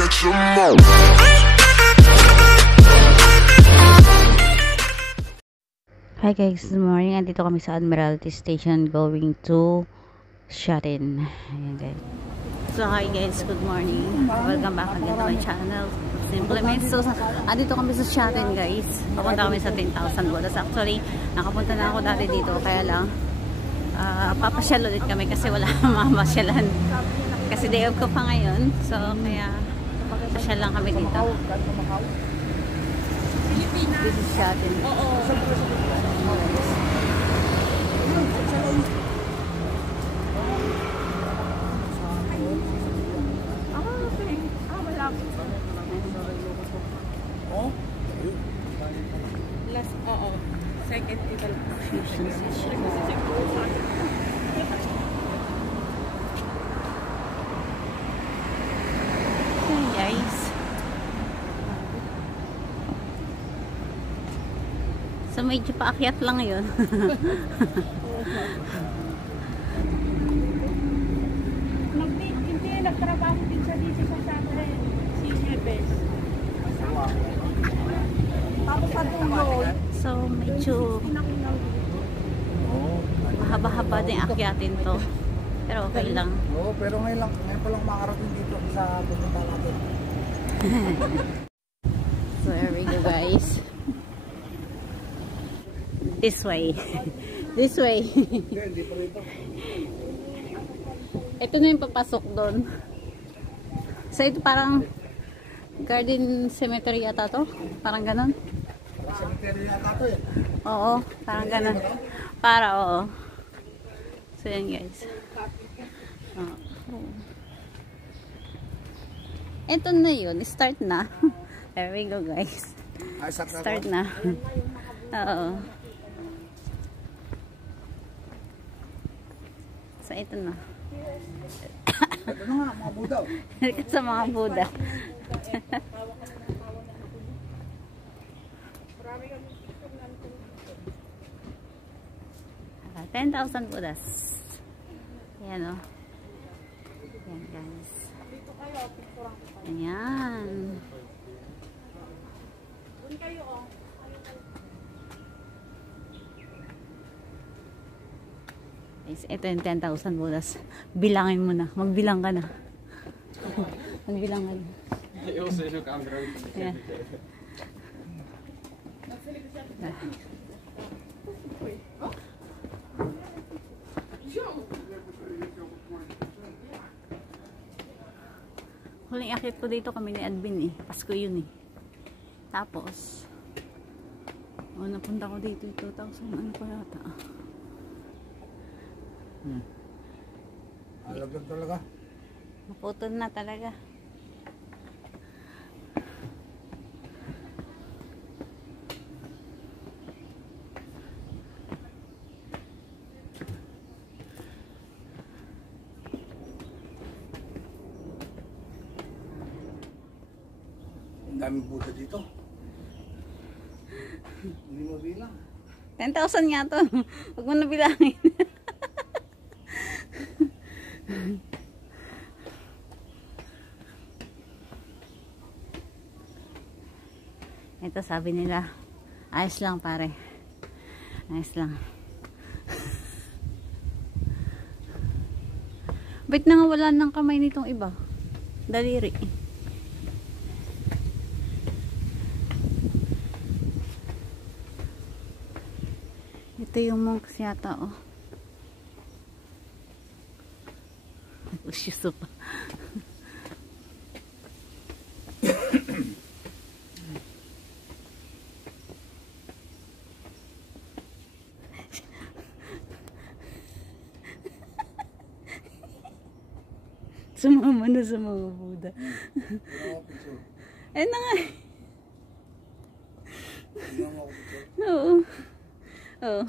Hi guys, good morning. Andito kami sa Admiralty Station going to Shatin. Ayan guys. So hi guys, good morning. Welcome back again to my channel. Simplements. So andito kami sa Shatin guys. Papunta kami sa 10,000 bolas. Actually, nakapunta na ako dati dito. Kaya lang, papasyal ulit kami kasi wala mamasyalan. Kasi day off ko pa ngayon. So kaya pasyal lang kami dito. This is Shatin. Second title. Hey guys. So medyo paakyat lang yun. Hindi nagtrabaho din sa DC sa Saturday. Senior best. Tapos sa tuloy. So medyo mahaba-haba din akyatin to. Pero okay lang. Oo, pero ngayon pa lang makarating dito sa pupunta natin. So here we go guys. This way. This way. Ito na yung papasok doon. So ito parang garden cemetery yata to. Parang ganon. Cemetery yata to eh. Oo, parang ganon. Para oo. So yan guys. Ito na yun. Start na. There we go guys. Start na. Oo. So ito na. Ito na nga, mga Buddha. Sa mga Buddha. 10,000 Buddhas. Ayan o. Ayan guys. Ayan. Guys, ito yung 10,000 Buddhas. Bilangin mo na. Magbilang ka na. Magbilang ka na. Ayan. Huling akit ko dito kami ni Advin eh. Pasko yun eh. Tapos napunta ko dito 2,000 ano pa yata. Alaglag talaga. Maputol na talaga. Daming Buddha dito. Hindi mo bilang. 10,000 nga to. Huwag mo na bilangin. Ito sabi nila, ayos lang pare. Ayos lang. Ba't nangawalan ng kamay nitong iba? Daliri. Ito yung monks yata, oh. Usyoso pa. Sumama na sa mga Buddha. Ayun na nga. Oo. Oo.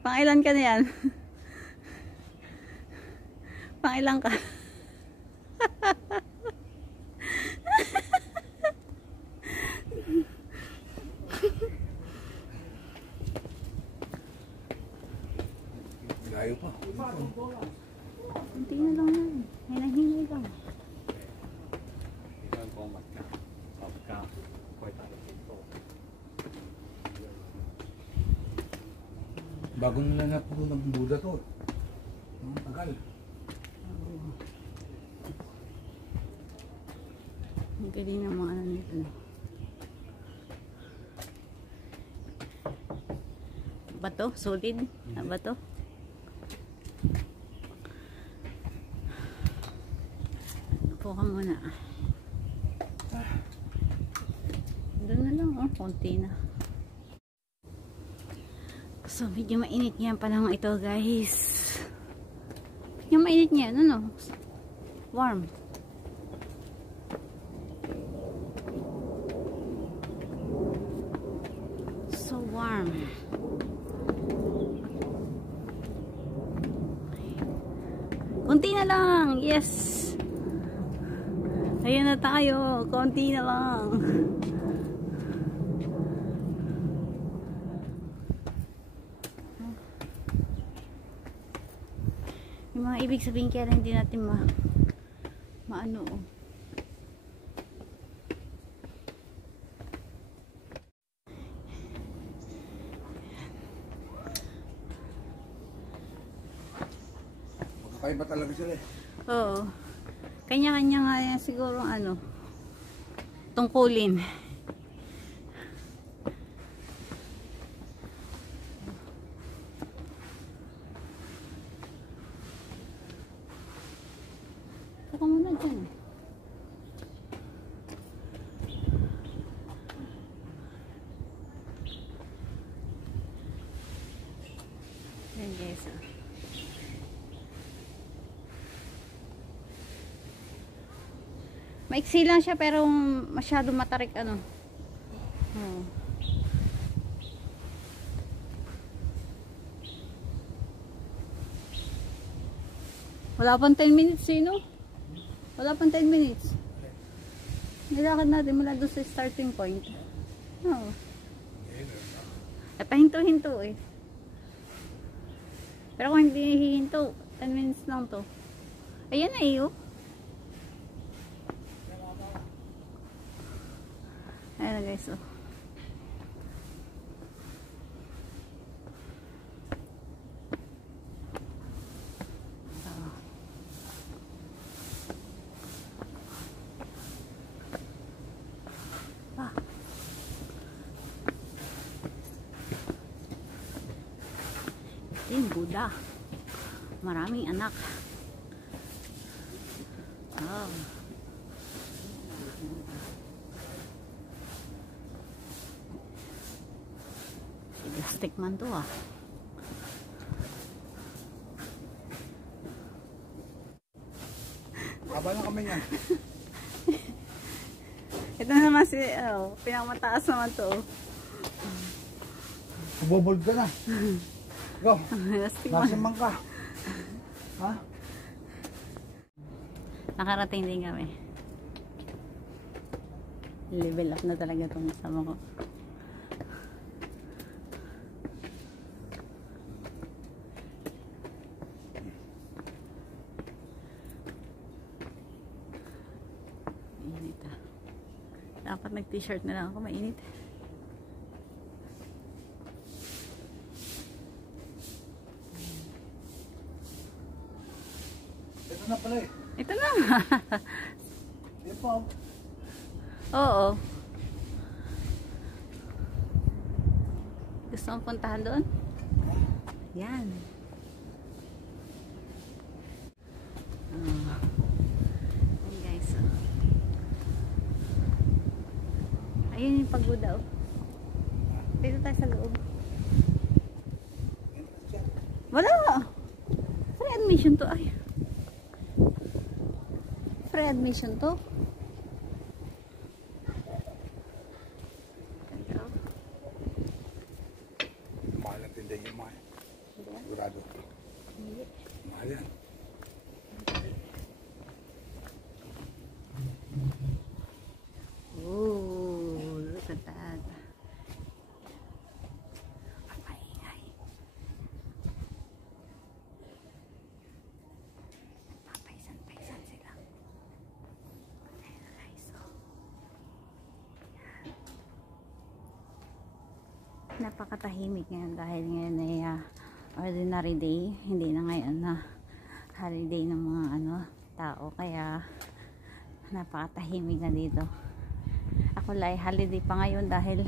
Pangilan ka na yan? Pangilan ka? Layo pa. Kunti na lang yan. Hinahingay lang. Bago nila na puno ng Buddha to. Ang tagal. Ang galing ng mga ano nito. Bato? Solid? Na bato? Upo ka muna. Doon na lang, oh. Konti na. So, medyo mainit yan pa lang ito, guys. Medyo mainit yan, ano? Warm. So warm. Konti na lang. Yes. Ayan na tayo. Konti na lang. Yung mga ibig sabihin kaya hindi natin maano, oh. Magkakaiba talaga sila eh. Oo. Kanya-kanya nga yan siguro ano, tungkulin. Saka muna dyan. Yan guys. Maiksi lang siya pero masyado matarik ano. Oh. Wala pang 10 minutes no? Wala pang 10 minutes. Nilakad natin mula doon sa starting point. Oh. Pahinto-hinto eh. Pero kung hindi hihinto, 10 minutes lang to. Ayan na eh oh. Ayan na guys oh. Yung Buddha. Maraming anak. Oh. Plastic man to ah. Haba na kami niyan. Ito naman si, pinakamataas naman to. Bubold ka na. Go. Plastic man. Nasimang ka. Ha? Nakarating din kami. Level up na talaga itong kasama ko. Mainit ah. Dapat nag-t-shirt na lang ako, mainit. Ito na pala eh. Ito na. Yan po. Oo. Gusto mong puntahan doon? Yan. Yan guys. Ayun yung pagoda oh. Dito tayo sa loob. Wala. Free admission to. Ay. Free admission to. Mahal ang tinday yung mahal. Sigurado. Hindi. Mahal yan. Oh, look at that. Papaingay. Papaisan-paisan sila. Ayan guys, oh. Napakatahimik ngayon dahil ngayon ay ordinary day, hindi na ngayon na holiday ng mga tao, kaya napakatahimik na dito. Ako lang holiday pa ngayon dahil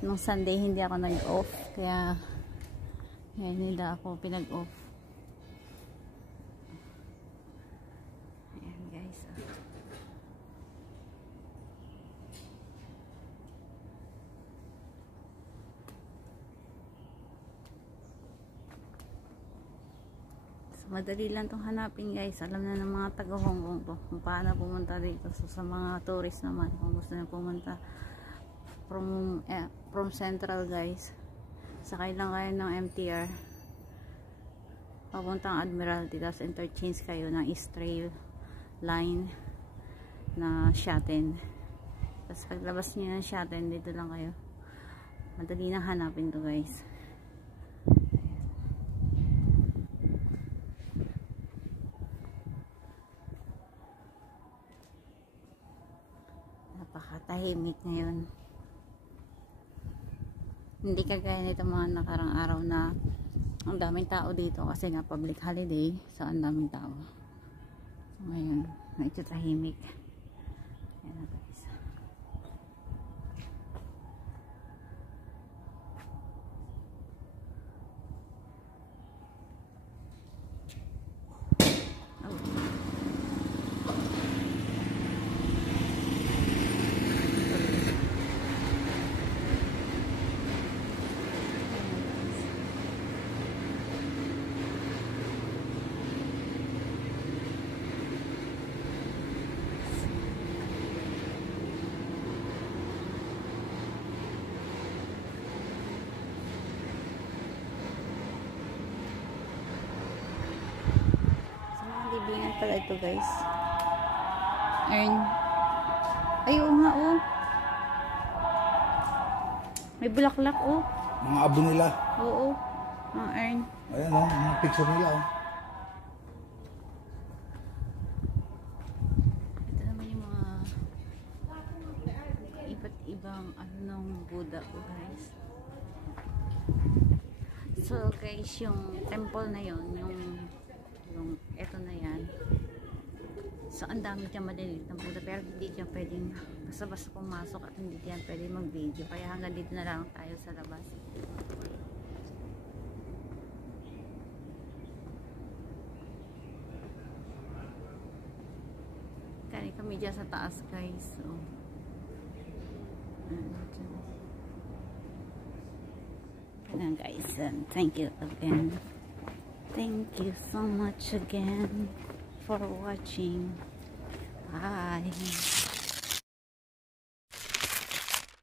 nung Sunday hindi ako nag-off, kaya hindi na ako pinag-off. Ayan guys, madali lang itong hanapin guys. Alam na ng mga taga Hong Kong to kung paano pumunta dito. So sa mga tourist naman, kung gusto nyo pumunta from Central guys, sakay lang kayo ng MTR papuntang Admiralty, tapos interchange kayo ng East Rail line na Shatin. Tapos paglabas nyo ng Shatin, dito lang kayo. Madali na hanapin to guys. Napakatahimik ngayon. Hindi kagaya nito mga nakarang araw na ang daming tao dito kasi nga public holiday, so ang daming tao. So ngayon, medyo tahimik. Ayan na guys. Libingan pala ito guys. Earn. Ay, oo nga oh. May bulaklak oh. Mga abo nila. Oo. Mga earn. Ayan oh, mga picture nila oh. Ito naman yung mga iba't ibang ng Buddha ko guys. So guys, yung temple na yun, yung eto na yan. So ang dami dyan maliliit ng Buddha, pero hindi dyan pwedeng basta-basta pumasok at hindi dyan pwedeng mag-video, kaya hanggang dito na lang tayo sa labas. Kaya kami dyan sa taas guys. So ayan guys, and thank you again. Thank you so much again for watching. Bye.